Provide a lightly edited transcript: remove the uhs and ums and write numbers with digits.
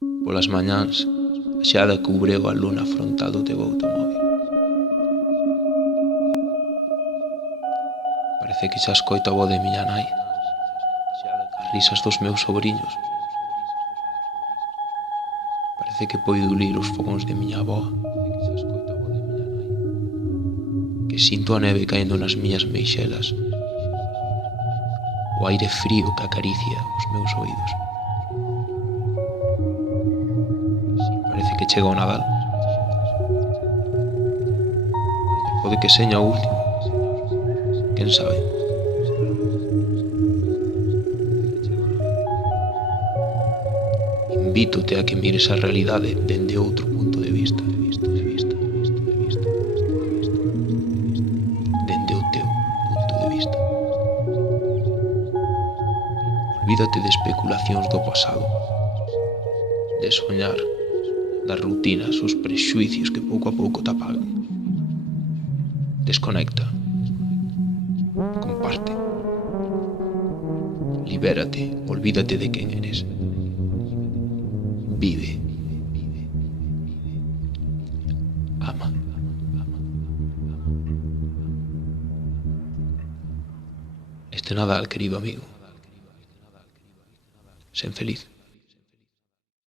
Polas mañáns, a xeada cubreu a luna frontal do teu automóvil. Parece que xa escoito a voz de miña nai, as risas dos meus sobriños. Parece que poido lir os fogóns de miña avoa, que sinto a neve caendo nas miñas meixelas, o aire frío que acaricia os meus oídos. Parece que chega o Nadal. Pode que seña o último, quen sabe. Invítote a que mires a realidade dende outro punto de vista, dende o teu punto de vista. Olvídate de especulacións do pasado, de soñar, das rutinas, os prexuicios que pouco a pouco te apagan. Desconecta, comparte, libérate, olvídate de quen eres. Vive. Ama. Este Nadal, querido amigo, sen feliz.